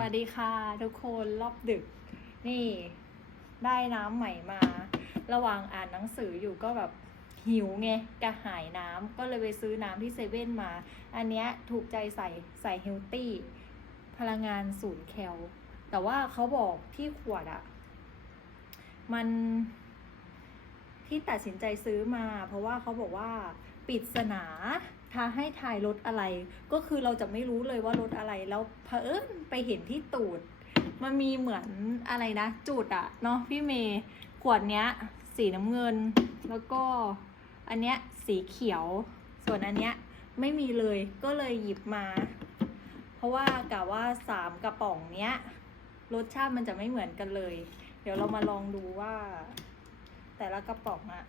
วัสดีค่ะ ทุกคนรอบดึก นี่ได้น้ำใหม่มา ระหว่างอ่านหนังสืออยู่ก็แบบหิวไงกระหายน้ำก็เลยไปซื้อน้ำที่เซเว่นมา อันเนี้ยถูกใจใส่ใส่เฮลตี้ พลังงานศูนย์แคล แต่ว่าเขาบอกที่ขวดอะมันที่ตัดสินใจซื้อมา เพราะว่าเขาบอกว่า ปริศนาท้าให้ทายรถอะไร ก็คือเราจะไม่รู้เลยว่ารถอะไรแล้วเผอิญไปเห็นที่ตูด มันมีเหมือนอะไรนะ จุดอะเนาะพี่เมย์ขวดเนี้ย สีน้ำเงิน แล้วก็อันเนี้ยสีเขียว ส่วนอันเนี้ยไม่มีเลยก็เลยหยิบมา เพราะว่ากะว่าสามกระป๋องเนี้ยรสชาติมันจะไม่เหมือนกันเลย เดี๋ยวเรามาลองดูว่า แต่ละกระป๋องอะ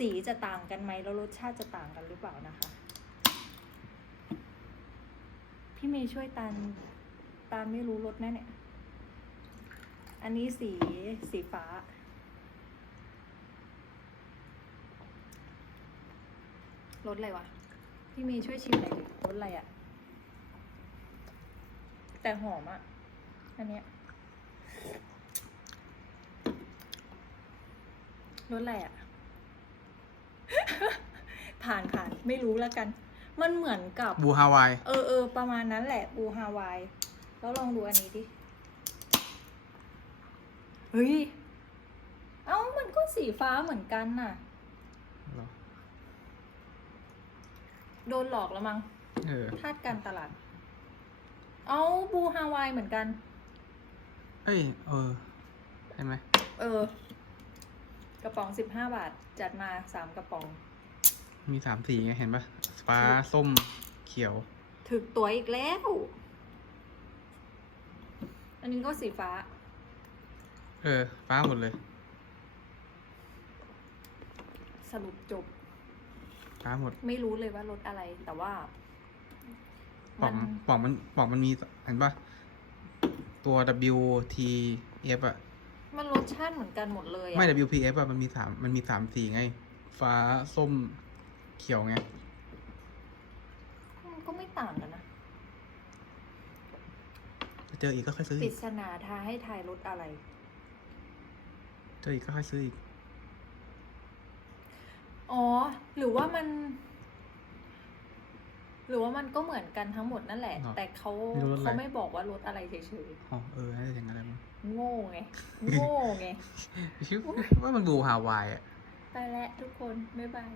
สีจะต่างกันไหมแล้วรสชาติจะต่างกันหรือเปล่านะคะ พี่เมย์ช่วยตานตานไม่รู้รสแน่เนี่ย อันนี้สีสีฟ้า รสอะไรวะ พี่เมย์ช่วยชิมหน่อยดิรสอะไรอะแต่หอมอะอันเนี้ยรสอะไรอะ ผ่านผ่านไม่รู้แล้วกัน มันเหมือนกับ บูฮาวาย เออเออประมาณนั้นแหละบูฮาวาย แล้วลองดูอันนี้ดิ เฮ้ย เอ้ามันก็สีฟ้าเหมือนกันน่ะ โดนหลอกแล้วมั้งเออคาดการตลาด เอ้าบูฮาวายเหมือนกัน เอ้ย เออใช่ไหม เออ กระป๋องสิบห้าบาท จัดมาสามกระป๋อง มีสามสีไงเห็นปะฟ้าส้มเขียว ถึกตัวอีกแล้ว อันนี้ก็สีฟ้า เออ ฟ้าหมดเลย สรุปจบ ฟ้าหมด ไม่รู้เลยว่ารถอะไร แต่ว่าป่องป่องมันป่องมันมีเห็นปะตัว W T F อะมันรสชาติเหมือนกันหมดเลยอะไม่ W P F อะมันมีสามมันมีสามสีไง ฟ้าส้ม เขียวไงมันก็ไม่ต่างกันนะเจออีกก็ค่อยซื้อปริอีกศนาทายให้ทายรถอะไร เจออีกก็ค่อยซื้ออีก อ๋อ หรือว่ามัน หรือว่ามันก็เหมือนกันทั้งหมดนั่นแหละหรอแต่เขาไม่รู้รสอะไร เขาไม่บอกว่ารถอะไรเฉยอ๋อเออน่าจะอย่างนั้นแหละมั้งๆโง่ไง โง่ไง ชื่อว่ามันบูฮาวายอะไปแล้วทุกคน บ๊ายบาย